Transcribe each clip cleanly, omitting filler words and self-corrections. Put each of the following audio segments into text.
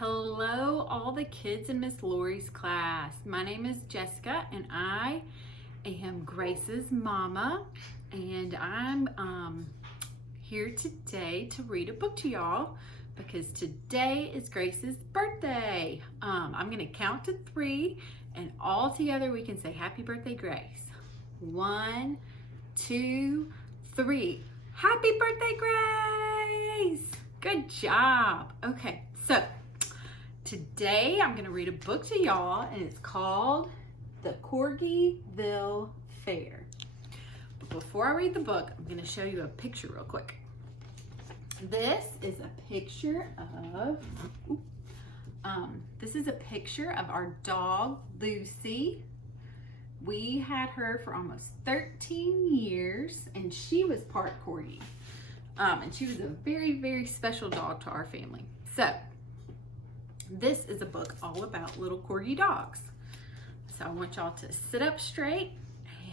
Hello, all the kids in Miss Lori's class. My name is Jessica, and I am Grace's mama, and I'm here today to read a book to y'all because today is Grace's birthday. I'm gonna count to 3, and all together we can say happy birthday, Grace. 1, 2, 3. Happy birthday, Grace! Good job. Okay, so today I'm going to read a book to y'all, and it's called The Corgiville Fair. But before I read the book, I'm going to show you a picture real quick. This is a picture of our dog Lucy. We had her for almost 13 years, and she was part Corgi. And she was a very, very special dog to our family. So, this is a book all about little Corgi dogs. So I want y'all to sit up straight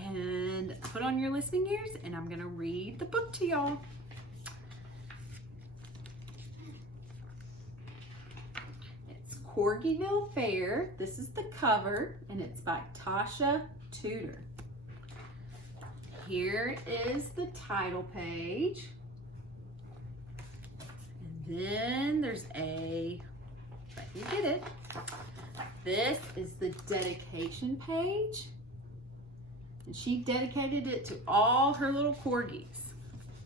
and put on your listening ears, and I'm gonna read the book to y'all. It's Corgiville Fair. This is the cover, and it's by Tasha Tudor. Here is the title page. And then there's you get it. This is the dedication page. And she dedicated it to all her little corgis.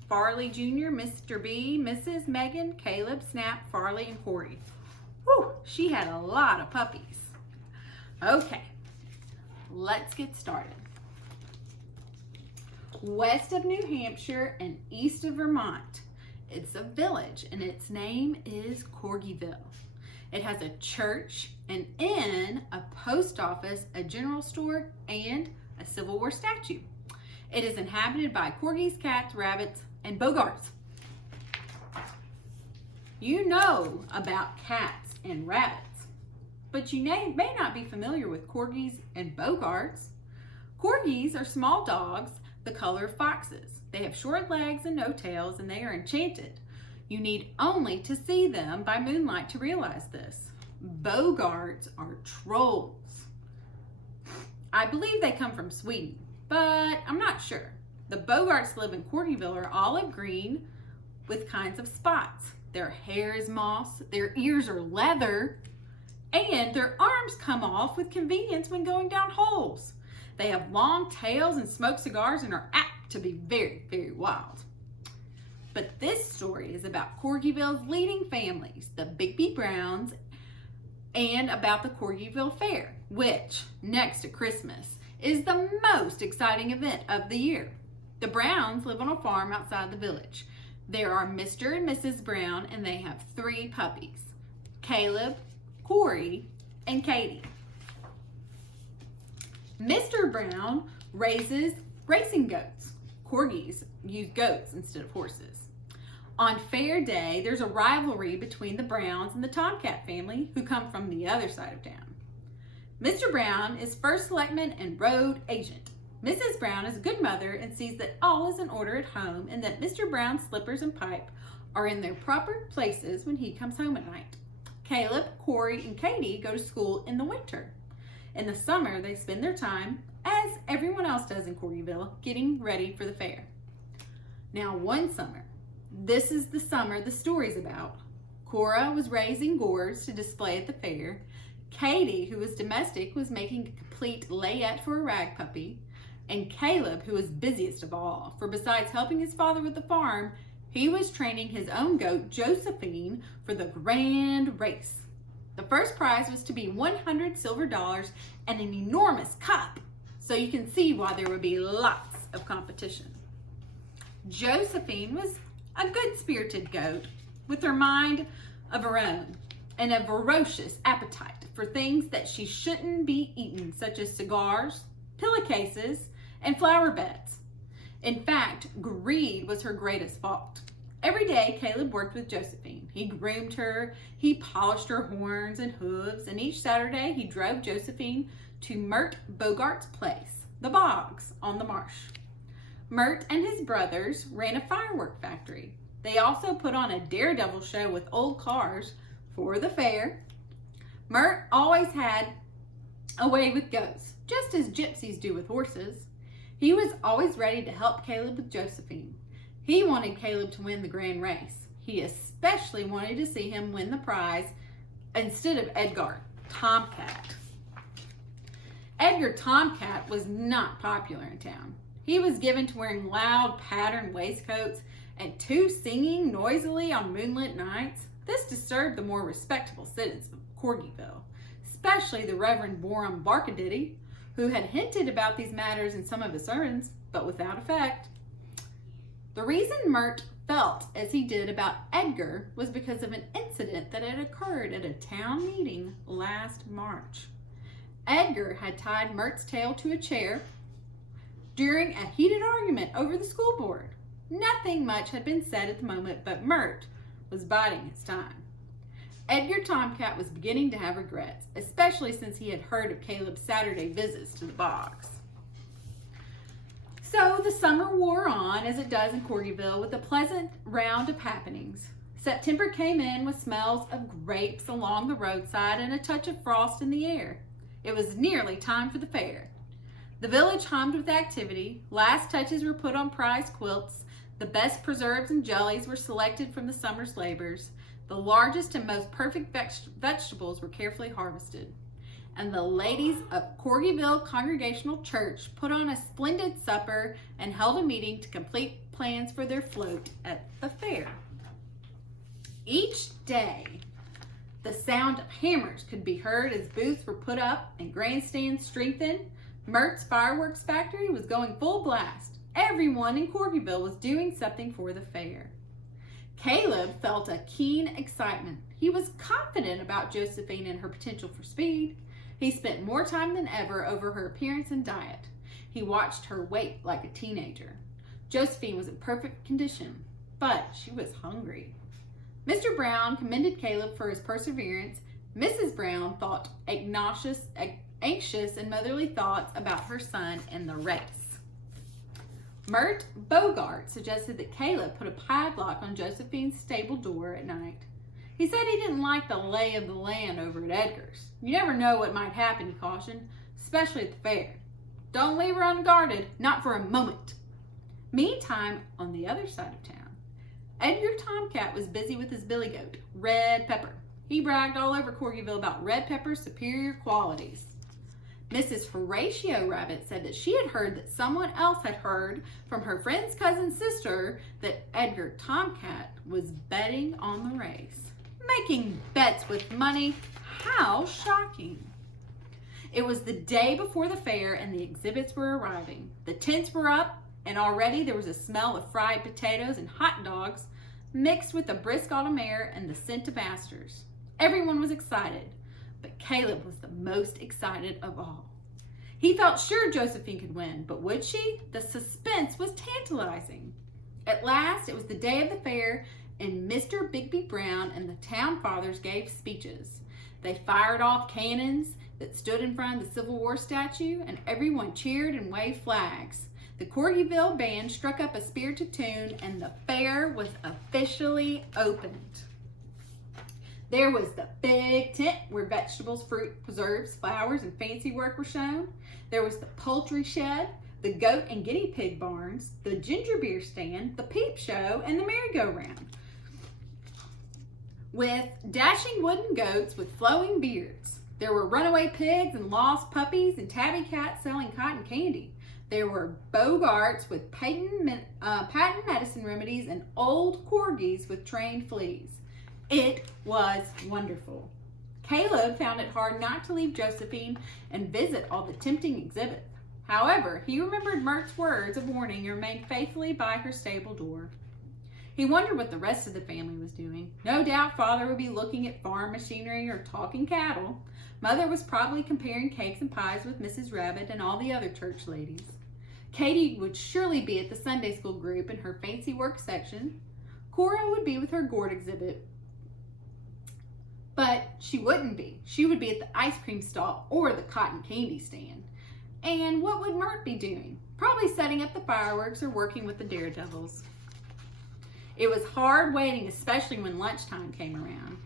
Farley Jr., Mr. B, Mrs. Megan, Caleb, Snap, Farley, and Corey. Whew, she had a lot of puppies. Okay, let's get started. West of New Hampshire and east of Vermont, it's a village, and its name is Corgiville. It has a church, an inn, a post office, a general store, and a Civil War statue. It is inhabited by corgis, cats, rabbits, and bogarts. You know about cats and rabbits, but you may not be familiar with corgis and bogarts. Corgis are small dogs the color of foxes. They have short legs and no tails, and they are enchanted. You need only to see them by moonlight to realize this. Bogarts are trolls. I believe they come from Sweden, but I'm not sure. The bogarts live in Corgiville are olive green with kinds of spots. Their hair is moss, their ears are leather, and their arms come off with convenience when going down holes. They have long tails and smoke cigars and are apt to be very, very wild. But this story is about Corgiville's leading families, the Bigby Browns, and about the Corgiville Fair, which, next to Christmas, is the most exciting event of the year. The Browns live on a farm outside the village. There are Mr. and Mrs. Brown, and they have 3 puppies, Caleb, Corey, and Katie. Mr. Brown raises racing goats. Corgis use goats instead of horses. On fair day, there's a rivalry between the Browns and the Tomcat family, who come from the other side of town. Mr. Brown is first selectman and road agent. Mrs. Brown is a good mother and sees that all is in order at home, and that Mr. Brown's slippers and pipe are in their proper places when he comes home at night. Caleb, Corey, and Katie go to school in the winter. In the summer, they spend their time, as everyone else does in Corgiville, getting ready for the fair. Now, one summer, this is the summer the story's about. Cora was raising gores to display at the fair. Katie, who was domestic, was making a complete layette for a rag puppy. And Caleb, who was busiest of all, for besides helping his father with the farm, he was training his own goat, Josephine, for the grand race. The first prize was to be $100 silver and an enormous cup, so you can see why there would be lots of competition. Josephine was a good-spirited goat with her mind of her own and a ferocious appetite for things that she shouldn't be eaten, such as cigars, pillowcases, and flower beds. In fact, greed was her greatest fault. Every day, Caleb worked with Josephine. He groomed her, he polished her horns and hooves, and each Saturday he drove Josephine to Mert Bogart's place, the Bogs, on the marsh. Mert and his brothers ran a firework factory. They also put on a daredevil show with old cars for the fair, Mert always had a way with goats, just as gypsies do with horses. He was always ready to help Caleb with Josephine. He wanted Caleb to win the grand race. He especially wanted to see him win the prize instead of Edgar Tomcat. Edgar Tomcat was not popular in town. He was given to wearing loud patterned waistcoats and to singing noisily on moonlit nights. This disturbed the more respectable citizens of Corgiville, especially the Reverend Borum Barkadiddy, who had hinted about these matters in some of his sermons, but without effect. The reason Mert felt as he did about Edgar was because of an incident that had occurred at a town meeting last March. Edgar had tied Mert's tail to a chair during a heated argument over the school board. Nothing much had been said at the moment, but Mert was biding his time. Edgar Tomcat was beginning to have regrets, especially since he had heard of Caleb's Saturday visits to the bogs. So the summer wore on, as it does in Corgiville, with a pleasant round of happenings. September came in with smells of grapes along the roadside and a touch of frost in the air. It was nearly time for the fair. The village hummed with activity. Last touches were put on prize quilts. The best preserves and jellies were selected from the summer's labors. The largest and most perfect vegetables were carefully harvested. And the ladies of Corgiville Congregational Church put on a splendid supper and held a meeting to complete plans for their float at the fair. Each day, the sound of hammers could be heard as booths were put up and grandstands strengthened. Mert's fireworks factory was going full blast. Everyone in Corgiville was doing something for the fair. Caleb felt a keen excitement. He was confident about Josephine and her potential for speed. He spent more time than ever over her appearance and diet. He watched her weight like a teenager. Josephine was in perfect condition, but she was hungry. Mr. Brown commended Caleb for his perseverance. Mrs. Brown thought anxious and motherly thoughts about her son in the race. Mert Bogart suggested that Caleb put a padlock on Josephine's stable door at night. He said he didn't like the lay of the land over at Edgar's. You never know what might happen, he cautioned, especially at the fair. Don't leave her unguarded, not for a moment. Meantime, on the other side of town, Edgar Tomcat was busy with his billy goat, Red Pepper. He bragged all over Corgiville about Red Pepper's superior qualities. Mrs. Horatio Rabbit said that she had heard that someone else had heard from her friend's cousin's sister that Edgar Tomcat was betting on the race. Making bets with money? How shocking. It was the day before the fair and the exhibits were arriving. The tents were up and already there was a smell of fried potatoes and hot dogs mixed with the brisk autumn air and the scent of asters. Everyone was excited, but Caleb was the most excited of all. He felt sure Josephine could win, but would she? The suspense was tantalizing. At last, it was the day of the fair, and Mr. Bigby Brown and the town fathers gave speeches. They fired off cannons that stood in front of the Civil War statue, and everyone cheered and waved flags. The Corgiville band struck up a spirited tune, and the fair was officially opened. There was the big tent where vegetables, fruit, preserves, flowers, and fancy work were shown. There was the poultry shed, the goat and guinea pig barns, the ginger beer stand, the peep show, and the merry-go-round, with dashing wooden goats with flowing beards. There were runaway pigs and lost puppies and tabby cats selling cotton candy. There were Bogarts with patent medicine remedies and old corgis with trained fleas. It was wonderful. Caleb found it hard not to leave Josephine and visit all the tempting exhibits. However, he remembered Mert's words of warning and remained faithfully by her stable door. He wondered what the rest of the family was doing. No doubt Father would be looking at farm machinery or talking cattle. Mother was probably comparing cakes and pies with Mrs. Rabbit and all the other church ladies. Katie would surely be at the Sunday school group in her fancy work section. Cora would be with her gourd exhibit. But she wouldn't be. She would be at the ice cream stall or the cotton candy stand. And what would Mert be doing? Probably setting up the fireworks or working with the daredevils. It was hard waiting, especially when lunchtime came around.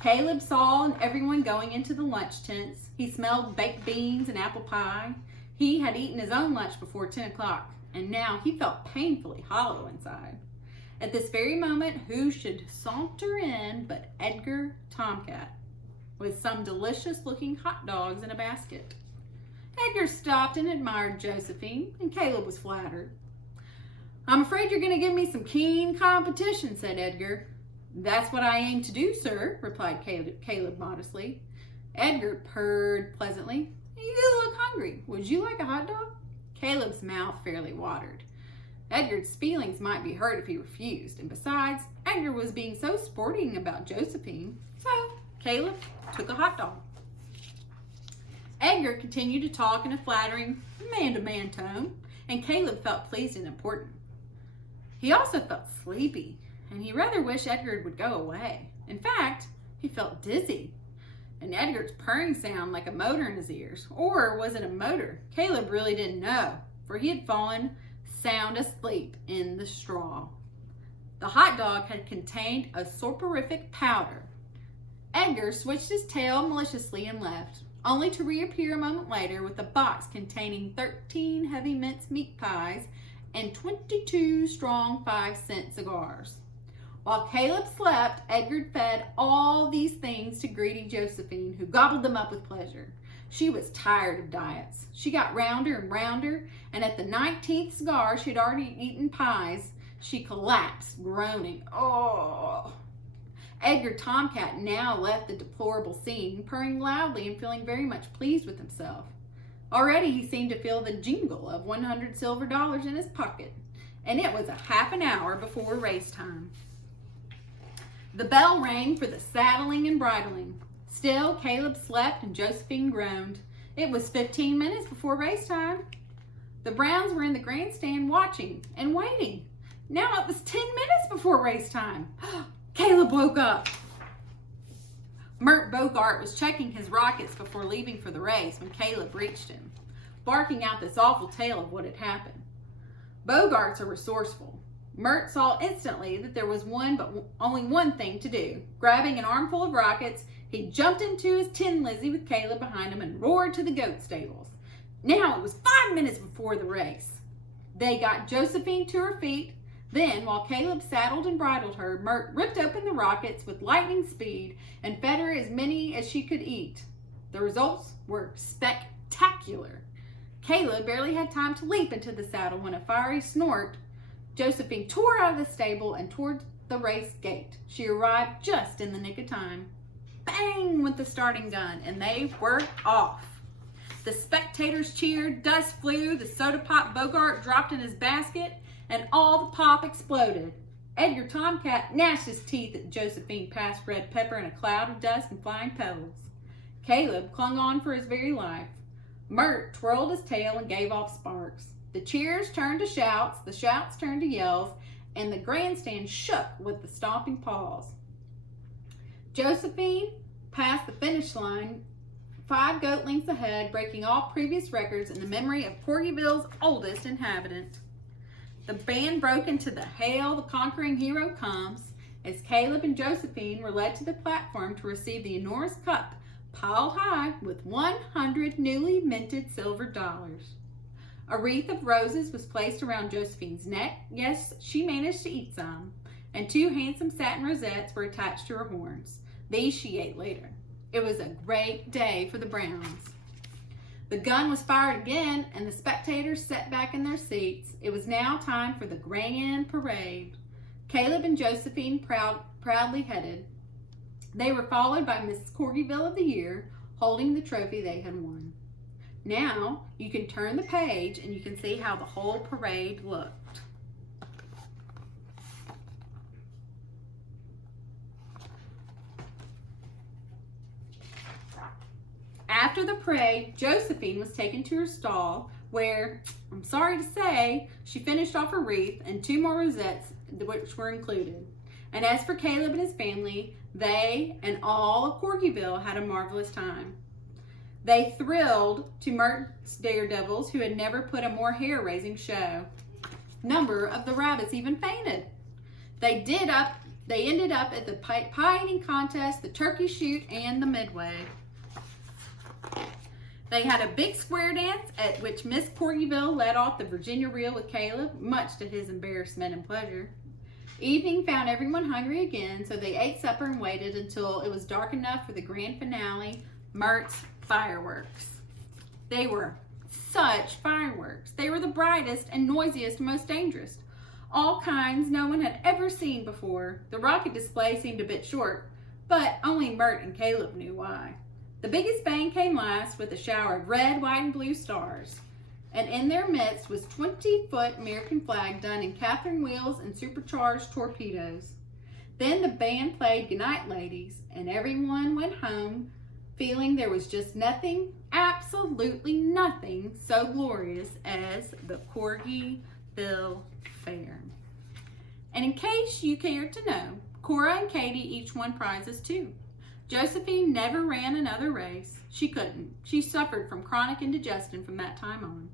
Caleb saw everyone going into the lunch tents. He smelled baked beans and apple pie. He had eaten his own lunch before 10 o'clock, and now he felt painfully hollow inside. At this very moment, who should saunter in but Edgar Tomcat, with some delicious-looking hot dogs in a basket. Edgar stopped and admired Josephine, and Caleb was flattered. "I'm afraid you're going to give me some keen competition," said Edgar. "That's what I aim to do, sir," replied Caleb modestly. Edgar purred pleasantly. "You look hungry. Would you like a hot dog?" Caleb's mouth fairly watered. Edgar's feelings might be hurt if he refused, and besides, Edgar was being so sporting about Josephine, so Caleb took a hot dog. Edgar continued to talk in a flattering man-to-man tone, and Caleb felt pleased and important. He also felt sleepy, and he rather wished Edgar would go away. In fact, he felt dizzy, and Edgar's purring sounded like a motor in his ears. Or was it a motor? Caleb really didn't know, for he had fallen sound asleep in the straw. The hot dog had contained a soporific powder. Edgar switched his tail maliciously and left, only to reappear a moment later with a box containing 13 heavy mince meat pies and 22 strong 5-cent cigars. While Caleb slept, Edgar fed all these things to greedy Josephine, who gobbled them up with pleasure. She was tired of diets. She got rounder and rounder, and at the 19th cigar she had already eaten pies, she collapsed, groaning. "Oh!" Edgar Tomcat now left the deplorable scene, purring loudly and feeling very much pleased with himself. Already he seemed to feel the jingle of 100 silver dollars in his pocket, and it was a half an hour before race time. The bell rang for the saddling and bridling. Still, Caleb slept and Josephine groaned. It was 15 minutes before race time. The Browns were in the grandstand watching and waiting. Now it was 10 minutes before race time. Caleb woke up. Mert Bogart was checking his rockets before leaving for the race when Caleb reached him, barking out this awful tale of what had happened. Bogarts are resourceful. Mert saw instantly that there was only one thing to do. Grabbing an armful of rockets, he jumped into his tin Lizzie with Caleb behind him and roared to the goat stables. Now it was 5 minutes before the race. They got Josephine to her feet. Then, while Caleb saddled and bridled her, Mert ripped open the rockets with lightning speed and fed her as many as she could eat. The results were spectacular. Caleb barely had time to leap into the saddle when a fiery snort, Josephine tore out of the stable and toward the race gate. She arrived just in the nick of time. Bang went the starting gun, and they were off. The spectators cheered, dust flew, the soda pop Bogart dropped in his basket, and all the pop exploded. Edgar Tomcat gnashed his teeth at Josephine past red pepper in a cloud of dust and flying pebbles. Caleb clung on for his very life. Mert twirled his tail and gave off sparks. The cheers turned to shouts, the shouts turned to yells, and the grandstand shook with the stomping paws. Josephine passed the finish line 5 goat lengths ahead, breaking all previous records in the memory of Corgiville's oldest inhabitant. The band broke into the Hail the Conquering Hero Comes as Caleb and Josephine were led to the platform to receive the enormous cup piled high with 100 newly minted silver dollars. A wreath of roses was placed around Josephine's neck. Yes, she managed to eat some. And 2 handsome satin rosettes were attached to her horns. These she ate later. It was a great day for the Browns. The gun was fired again, and the spectators sat back in their seats. It was now time for the grand parade. Caleb and Josephine proudly headed. They were followed by Mrs. Corgiville of the Year, holding the trophy they had won. Now you can turn the page and you can see how the whole parade looked. After the parade, Josephine was taken to her stall where, I'm sorry to say, she finished off her wreath and 2 more rosettes which were included. And as for Caleb and his family, they and all of Corgiville had a marvelous time. They thrilled to Mert's daredevils, who had never put a more hair-raising show. A number of the rabbits even fainted. They did They ended up at the pie eating contest, the turkey shoot, and the midway. They had a big square dance at which Miss Corgiville led off the Virginia reel with Caleb, much to his embarrassment and pleasure. Evening found everyone hungry again, so they ate supper and waited until it was dark enough for the grand finale, Mert's fireworks. They were such fireworks. They were the brightest and noisiest and most dangerous. All kinds no one had ever seen before. The rocket display seemed a bit short, but only Mert and Caleb knew why. The biggest bang came last with a shower of red, white, and blue stars. And in their midst was 20-foot American flag done in Catherine wheels and supercharged torpedoes. Then the band played Goodnight Ladies, and everyone went home feeling there was just nothing, absolutely nothing, so glorious as the Corgiville Fair. And in case you care to know, Cora and Katie each won prizes too. Josephine never ran another race. She couldn't. She suffered from chronic indigestion from that time on.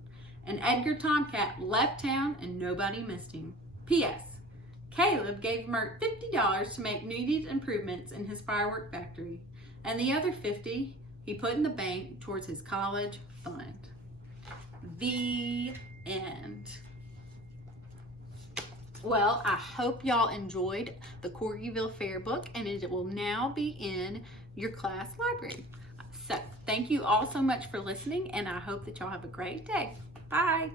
And Edgar Tomcat left town and nobody missed him. P.S. Caleb gave Mert $50 to make needed improvements in his firework factory. And the other $50 he put in the bank towards his college fund. The end. Well, I hope y'all enjoyed the Corgiville Fair book, and it will now be in your class library. So, thank you all so much for listening, and I hope that y'all have a great day. Bye.